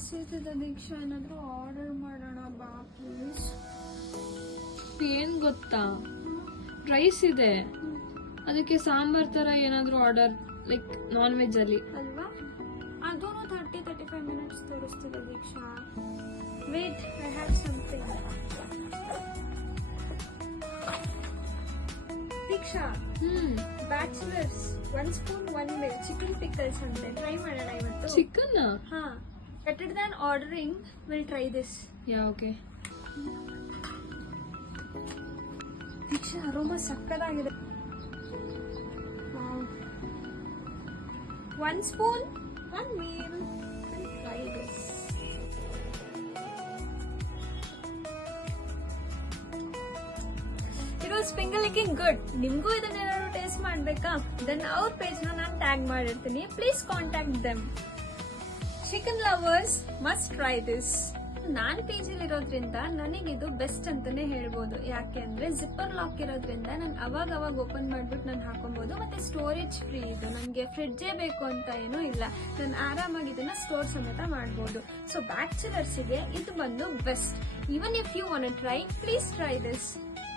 ಹಸಿತಿದೆ ದೀಕ್ಷಾ, ಏನಾದ್ರು ಆರ್ಡರ್ ಮಾಡೋಣ ಬಾ ಪ್ಲೀಸ್. ಏನ್ ಗೊತ್ತಾ, ರೈಸ್ ಇದೆ, ಅದಕ್ಕೆ ಸಾಂಬಾರ್ ತರ ಏನಾದ್ರು ಆರ್ಡರ್, ಲೈಕ್ ನಾನ್ ವೆಜ್ ಅಲ್ಲಿ ಅಲ್ವಾ? ಅದೂ 30-35 ಮಿನಿಟ್ಸ್ ತೋರಿಸ್ತಿದೆ Deeksha. Wait, I have something. Deeksha, bachelors 1 spoon 1 meal chicken pickles ಅಂತೆ, ಟ್ರೈ ಮಾಡೋಣ ಇವತ್ತು. ಚಿಕನ್? ಹಾ, better than ordering, will try this. Yeah, okay. Deeksha, aroma ಸಕ್ಕದಾಗಿದೆ. 1 spoon 1 meal. I'll try this. It was finger licking good. ನಿಮ್ಗೂ ಇದನ್ನೇನಾದ್ರು taste ಮಾಡ್ಬೇಕಾ? Then ಅವ್ರ page ನಾನು tag ಮಾಡಿರ್ತೀನಿ. Please contact them. Chicken lovers must try this. ನಾನು PG-ಲಿ ಇರೋದ್ರಿಂದ ನನಗಿದು best ಅಂತಾನೆ ಹೇಳ್ಬೋದು. ಯಾಕೆ ಅಂದ್ರೆ ಜಿಪ್ಪರ್ ಲಾಕ್ ಇರೋದ್ರಿಂದ ನಾನು ಅವಾಗ ಓಪನ್ ಮಾಡ್ಬಿಟ್ಟು ನಾನು ಹಾಕೊಬಹುದು. ಮತ್ತೆ ಸ್ಟೋರೇಜ್ ಫ್ರೀ ಇದು. ನನಗೆ ಫ್ರಿಡ್ಜೇ ಬೇಕು ಅಂತ ಏನೂ ಇಲ್ಲ. ನಾನು ಆರಾಮಾಗಿ ಇದನ್ನ ಸ್ಟೋರ್ ಸಮೇತ ಮಾಡಬಹುದು. ಸೊ ಬ್ಯಾಚುಲರ್ಸ್ಗೆ ಇದು ಬಂದು best. Even if you want try, please try this.